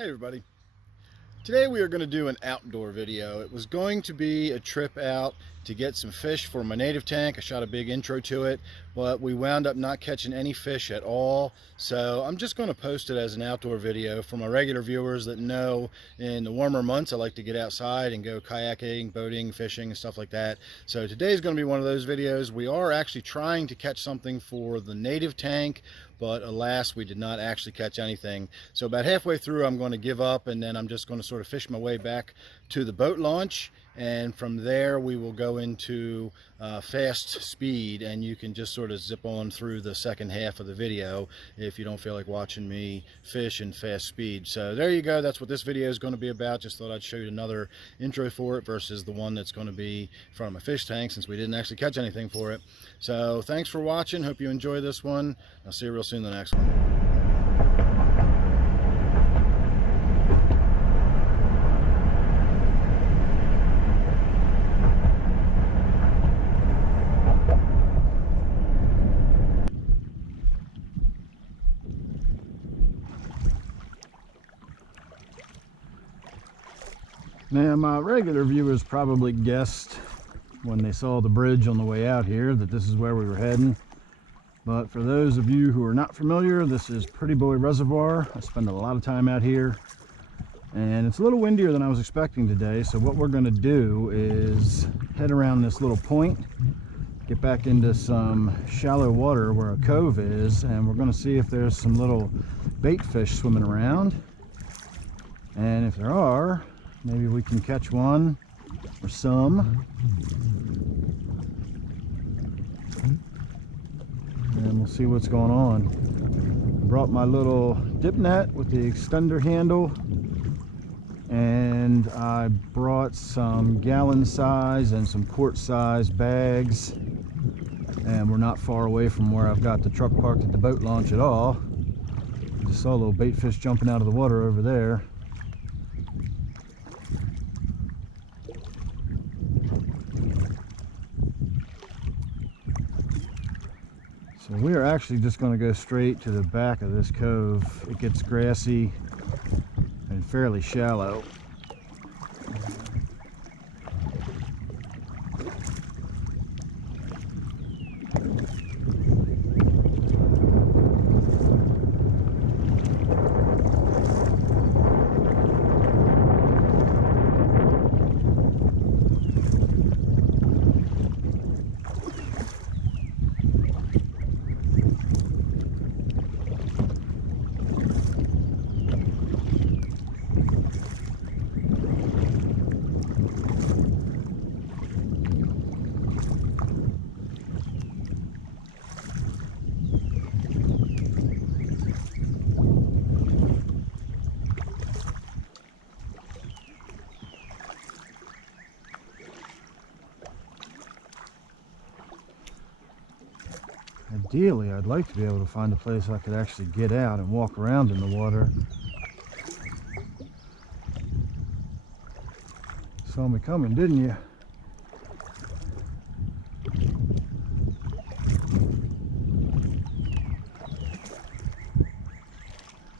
Hey everybody. Today we are going to do an outdoor video. It was going to be a trip out to get some fish for my native tank. I shot a big intro to it, but we wound up not catching any fish at all. So I'm just going to post it as an outdoor video for my regular viewers that know in the warmer months I like to get outside and go kayaking, boating, fishing, and stuff like that. So today's going to be one of those videos. We are actually trying to catch something for the native tank, but alas, we did not actually catch anything. So about halfway through, I'm going to give up, and then I'm just going to sort of fish my way back to the boat launch, and from there we will go into fast speed, and you can just sort of zip on through the second half of the video if you don't feel like watching me fish in fast speed. So there you go. That's what this video is going to be about. Just thought I'd show you another intro for it versus the one that's going to be from a fish tank, since we didn't actually catch anything for it. So thanks for watching. Hope you enjoy this one. I'll see you real soon in the next one. Now, my regular viewers probably guessed when they saw the bridge on the way out here that this is where we were heading. But for those of you who are not familiar, this is Prettyboy Reservoir. I spend a lot of time out here, and it's a little windier than I was expecting today. So what we're going to do is head around this little point, get back into some shallow water where a cove is, and we're going to see if there's some little bait fish swimming around. And if there are, maybe we can catch one or some. And we'll see what's going on. Brought my little dip net with the extender handle, and I brought some gallon size and some quart size bags, and we're not far away from where I've got the truck parked at the boat launch at all. Just saw a little bait fish jumping out of the water over there. So we are actually just going to go straight to the back of this cove. It gets grassy and fairly shallow. Ideally, I'd like to be able to find a place I could actually get out and walk around in the water. Saw me coming, didn't you?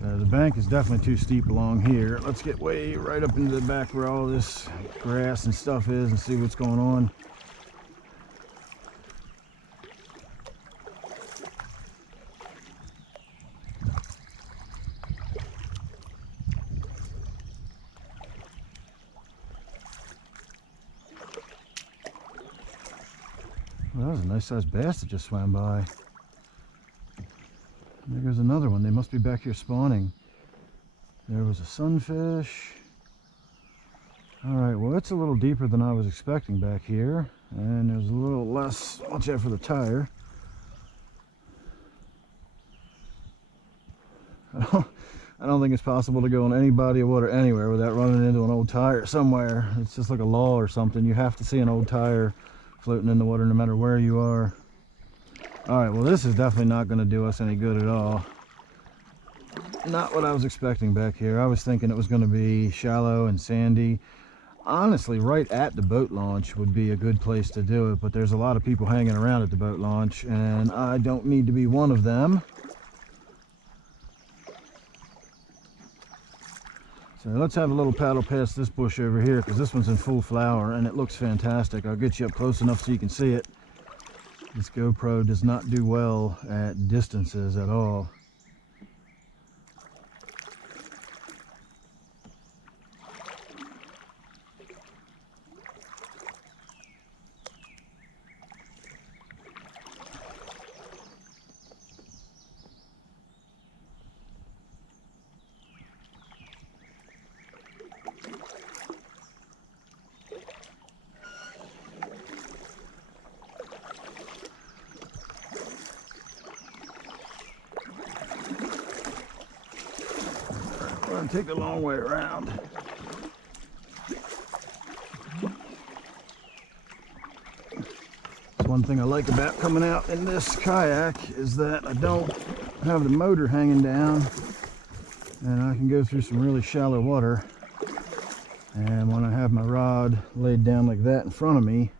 So the bank is definitely too steep along here. Let's get way right up into the back where all this grass and stuff is and see what's going on. Well, that was a nice sized bass that just swam by. There goes another one. They must be back here spawning. There was a sunfish. Alright, well, it's a little deeper than I was expecting back here. And there's a little less. Watch out for the tire. I don't think it's possible to go in any body of water anywhere without running into an old tire somewhere. It's just like a law or something. You have to see an old tire floating in the water no matter where you are. Alright, well, this is definitely not going to do us any good at all. Not what I was expecting back here. I was thinking it was going to be shallow and sandy. Honestly, right at the boat launch would be a good place to do it, but there's a lot of people hanging around at the boat launch, and I don't need to be one of them. So let's have a little paddle past this bush over here, because this one's in full flower and it looks fantastic. I'll get you up close enough so you can see it. This GoPro does not do well at distances at all. And take the long way around. One thing I like about coming out in this kayak is that I don't have the motor hanging down, and I can go through some really shallow water. And when I have my rod laid down like that in front of me,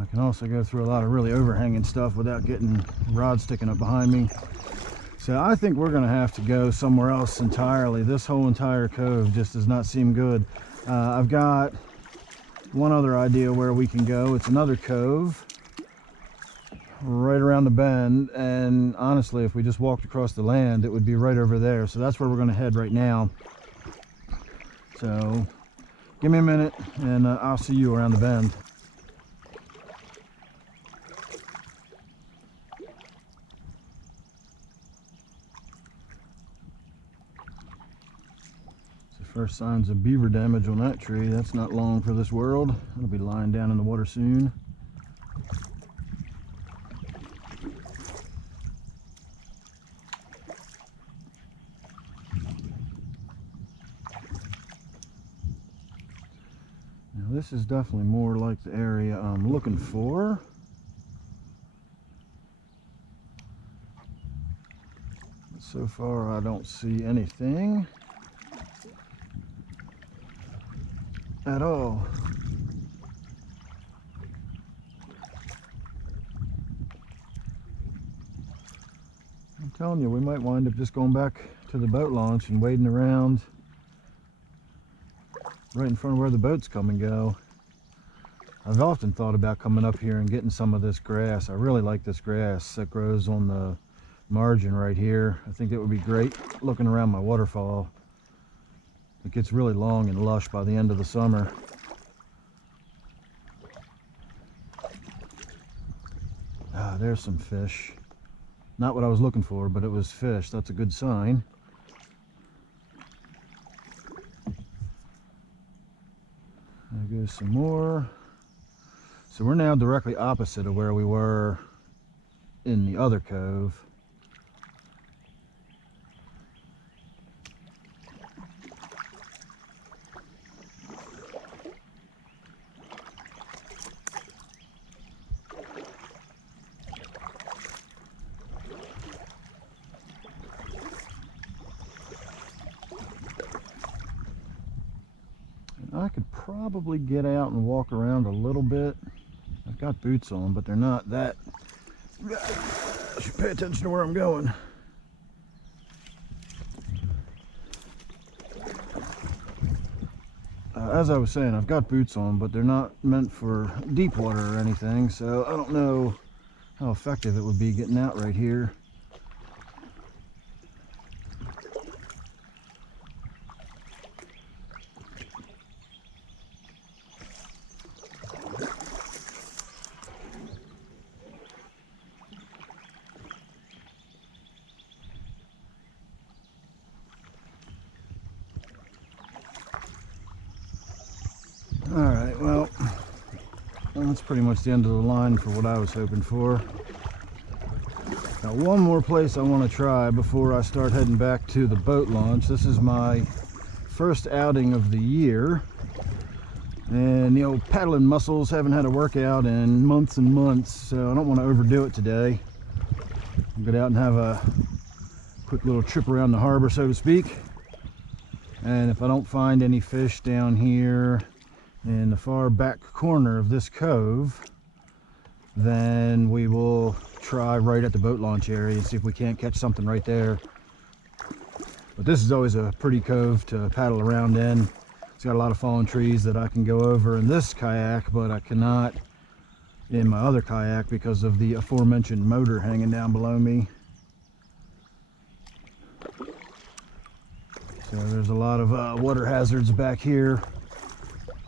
I can also go through a lot of really overhanging stuff without getting rod sticking up behind me. So I think we're going to have to go somewhere else entirely. This whole entire cove just does not seem good. I've got one other idea where we can go. It's another cove right around the bend, and honestly, if we just walked across the land, it would be right over there. So that's where we're going to head right now. So give me a minute and I'll see you around the bend. First signs of beaver damage on that tree. That's not long for this world. It'll be lying down in the water soon. Now this is definitely more like the area I'm looking for. But so far I don't see anything at all. I'm telling you, we might wind up just going back to the boat launch and wading around right in front of where the boats come and go. I've often thought about coming up here and getting some of this grass. I really like this grass that grows on the margin right here. I think it would be great looking around my waterfall. It gets really long and lush by the end of the summer. Ah, there's some fish. Not what I was looking for, but it was fish. That's a good sign. There goes some more. So we're now directly opposite of where we were in the other cove. I could probably get out and walk around a little bit. I've got boots on, but they're not that. I should pay attention to where I'm going. As I was saying, I've got boots on, but they're not meant for deep water or anything, so I don't know how effective it would be getting out right here. Alright, well, that's pretty much the end of the line for what I was hoping for. Now, one more place I want to try before I start heading back to the boat launch. This is my first outing of the year, and the old paddling muscles haven't had a workout in months and months, so I don't want to overdo it today. I'll get out and have a quick little trip around the harbor, so to speak. And if I don't find any fish down here in the far back corner of this cove, then we will try right at the boat launch area and see if we can't catch something right there. But this is always a pretty cove to paddle around in. It's got a lot of fallen trees that I can go over in this kayak, but I cannot in my other kayak because of the aforementioned motor hanging down below me. So there's a lot of water hazards back here,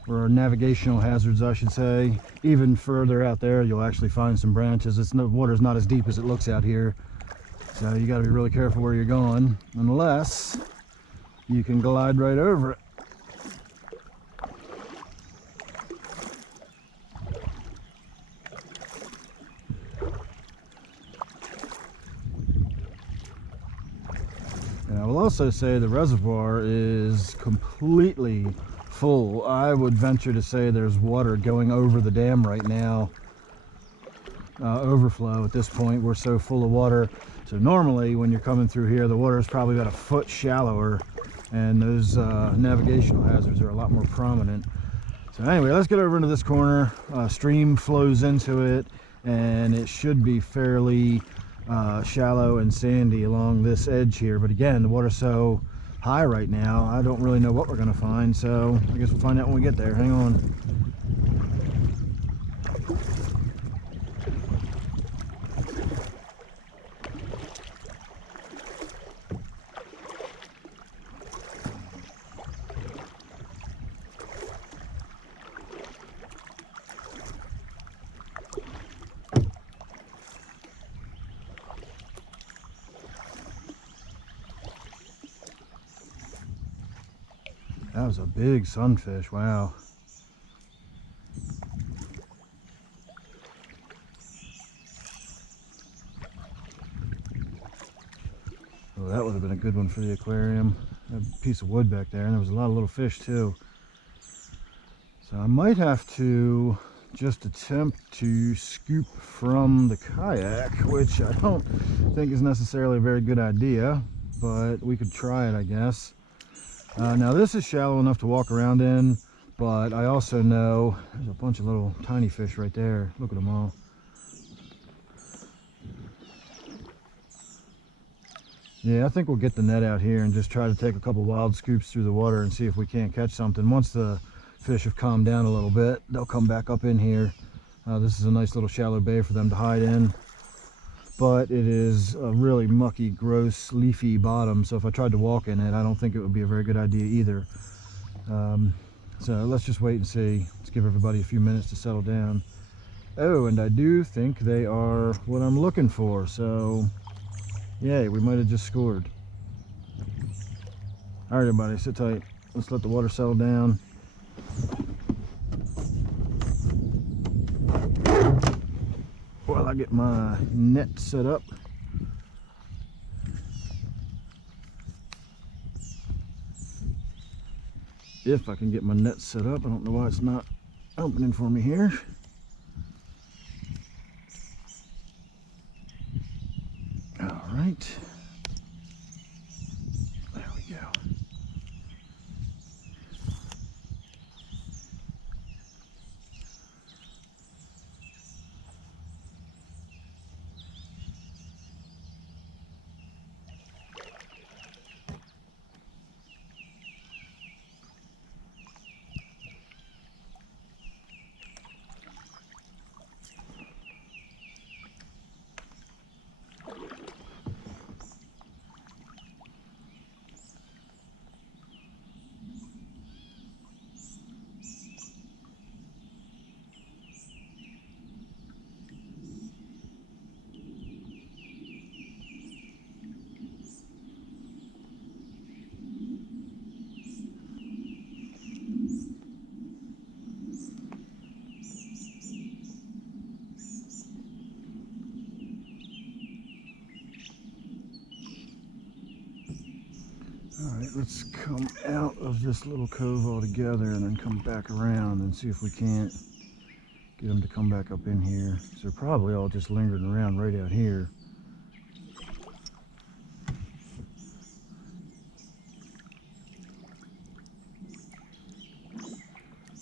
or navigational hazards I should say. Even further out there you'll actually find some branches. The water's not as deep as it looks out here, so you got to be really careful where you're going, unless you can glide right over it. And I will also say the reservoir is completely full. I would venture to say there's water going over the dam right now. Overflow at this point. We're so full of water. So normally when you're coming through here, the water is probably about a foot shallower, and those navigational hazards are a lot more prominent. So anyway, let's get over into this corner. Stream flows into it, and it should be fairly shallow and sandy along this edge here. But again, the water's so high right now, I don't really know what we're going to find, so I guess we'll find out when we get there. Hang on. That was a big sunfish, wow. Oh, that would have been a good one for the aquarium. A piece of wood back there, and there was a lot of little fish too. So I might have to just attempt to scoop from the kayak, which I don't think is necessarily a very good idea, but we could try it, I guess. Now this is shallow enough to walk around in, but I also know there's a bunch of little tiny fish right there. Look at them all. Yeah, I think we'll get the net out here and just try to take a couple wild scoops through the water and see if we can't catch something. Once the fish have calmed down a little bit, they'll come back up in here. This is a nice little shallow bay for them to hide in, but it is a really mucky, gross, leafy bottom, so if I tried to walk in it, I don't think it would be a very good idea either. So let's just wait and see. Let's give everybody a few minutes to settle down. Oh, and I do think they are what I'm looking for, so yay, we might have just scored. All right, everybody, sit tight. Let's let the water settle down. While I get my net set up. If I can get my net set up. I don't know why it's not opening for me here. All right. There we go. All right, let's come out of this little cove altogether and then come back around and see if we can't get them to come back up in here. So they're probably all just lingering around right out here.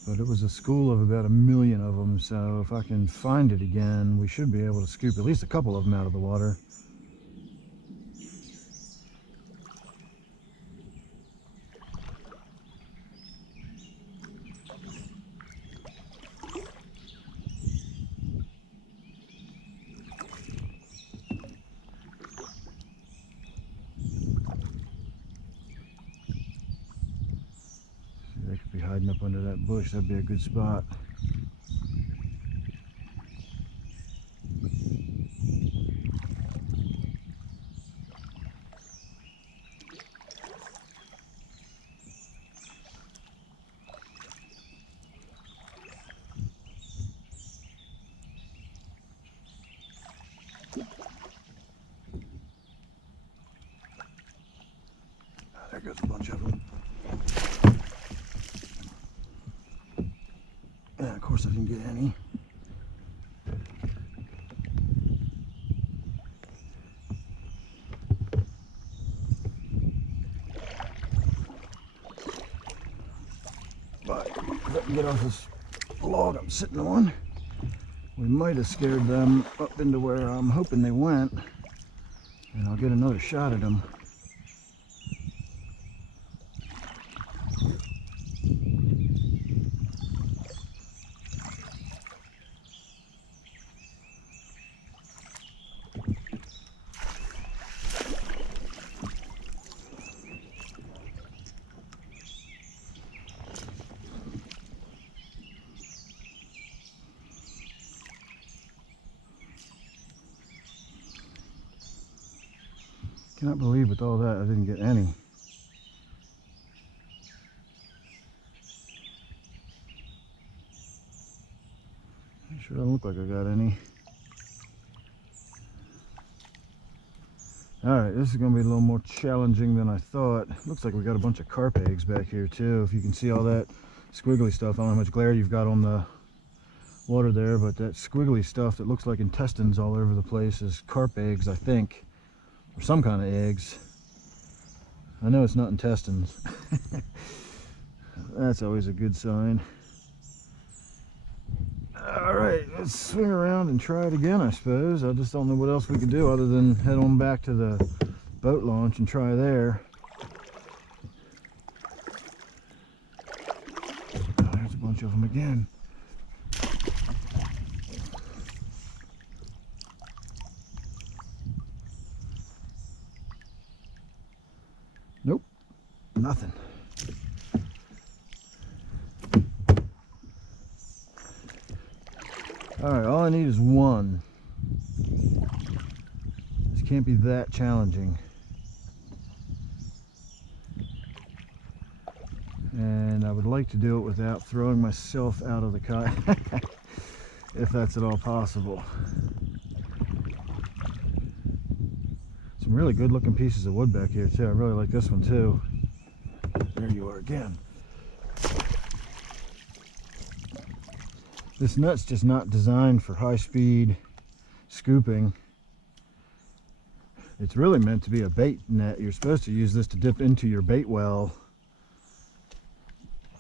But it was a school of about 1 million of them, so if I can find it again, we should be able to scoop at least a couple of them out of the water. hiding up under that bush. That'd be a good spot. There goes a bunch of them. And of course I didn't get any. But if I can get off this log I'm sitting on, we might have scared them up into where I'm hoping they went, and I'll get another shot at them. Cannot believe with all that I didn't get any. Sure don't look like I got any. Alright, this is going to be a little more challenging than I thought. Looks like we got a bunch of carp eggs back here too. If you can see all that squiggly stuff. I don't know how much glare you've got on the water there, but that squiggly stuff that looks like intestines all over the place is carp eggs, I think. Or some kind of eggs. I know it's not intestines. That's always a good sign. Alright, let's swing around and try it again, I suppose. I just don't know what else we could do other than head on back to the boat launch and try there. Oh, there's a bunch of them again. Nope, nothing. Alright, all I need is one. This can't be that challenging. And I would like to do it without throwing myself out of the kayak, if that's at all possible. Some really good looking pieces of wood back here too. I really like this one too. There you are again. This net's just not designed for high speed scooping. It's really meant to be a bait net. You're supposed to use this to dip into your bait well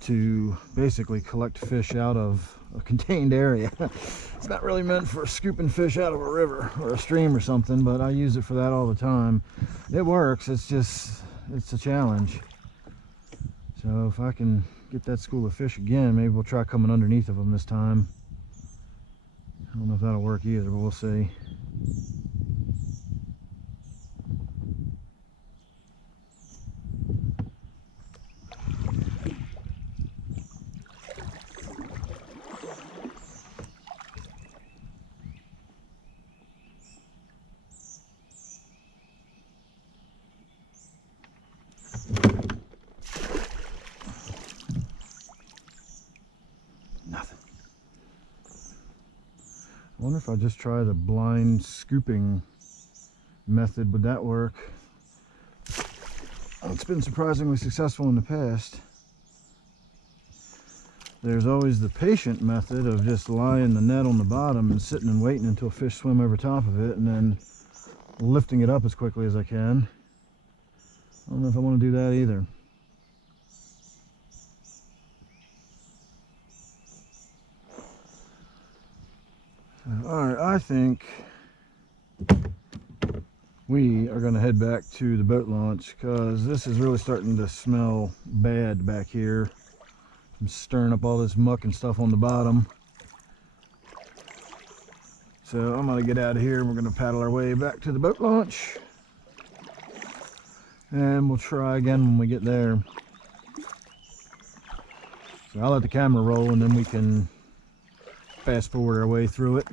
to basically collect fish out of a contained area. It's not really meant for scooping fish out of a river or a stream or something, but I use it for that all the time. It works, it's a challenge. So if I can get that school of fish again, maybe we'll try coming underneath of them this time. I don't know if that'll work either, but we'll see. Nothing. I wonder if I just try the blind scooping method. Would that work? It's been surprisingly successful in the past. There's always the patient method of just lying the net on the bottom and sitting and waiting until fish swim over top of it and then lifting it up as quickly as I can. I don't know if I want to do that either. Alright, I think we are going to head back to the boat launch because this is really starting to smell bad back here. I'm stirring up all this muck and stuff on the bottom. So I'm going to get out of here and we're going to paddle our way back to the boat launch. And we'll try again when we get there. So I'll let the camera roll and then we can fast forward our way through it.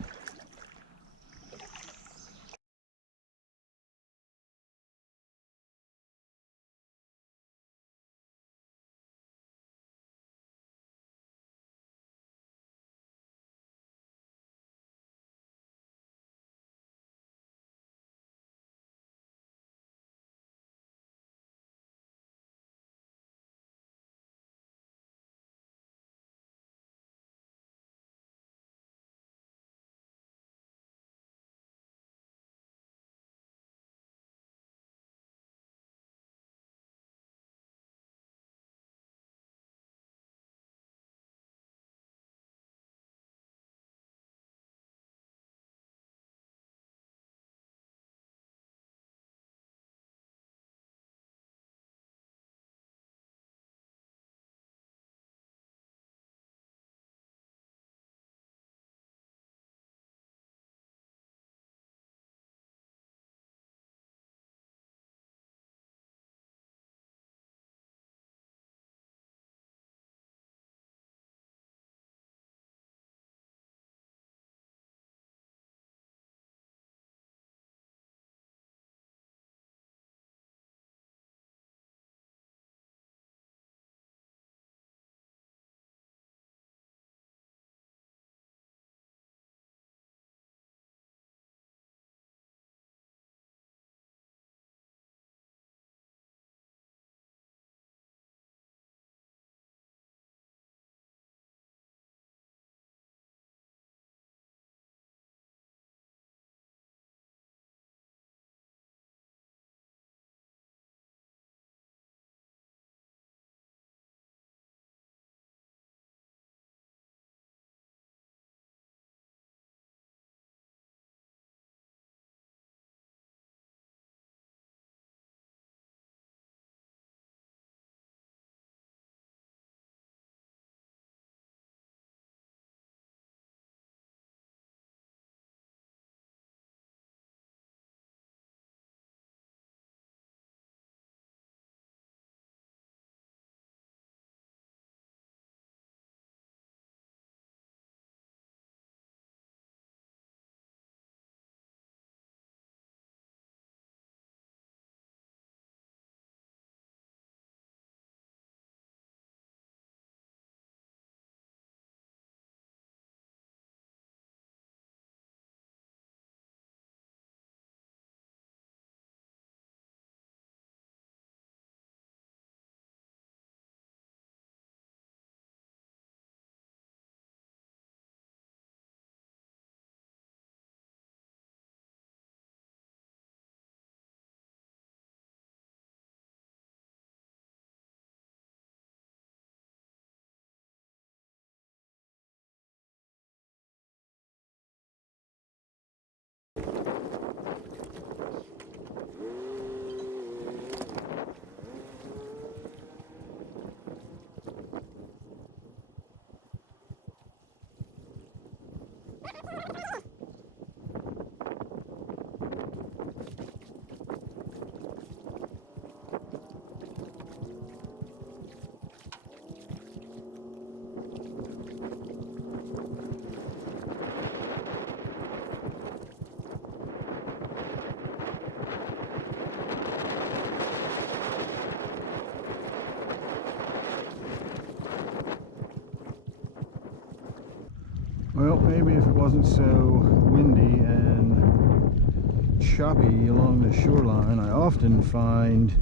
Well, maybe if it wasn't so windy and choppy along the shoreline, I often find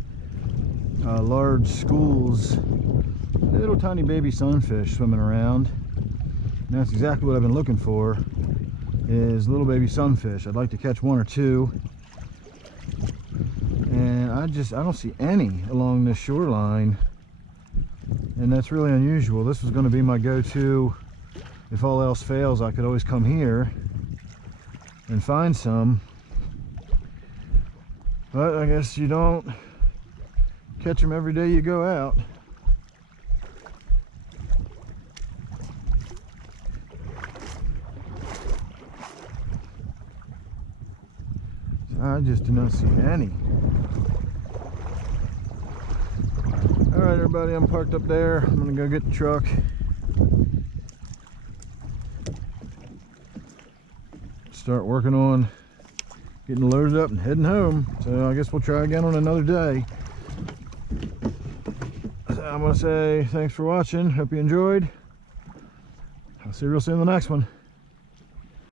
large schools, little tiny baby sunfish swimming around. And that's exactly what I've been looking for, is little baby sunfish. I'd like to catch one or two, and I don't see any along this shoreline, and that's really unusual. This was going to be my go-to. If all else fails, I could always come here and find some, but I guess you don't catch them every day you go out. I just do not see any. All right, everybody, I'm parked up there. I'm gonna go get the truck start working on getting loaded up and heading home. So I guess we'll try again on another day. So I'm gonna say thanks for watching. Hope you enjoyed. I'll see you real soon in the next one.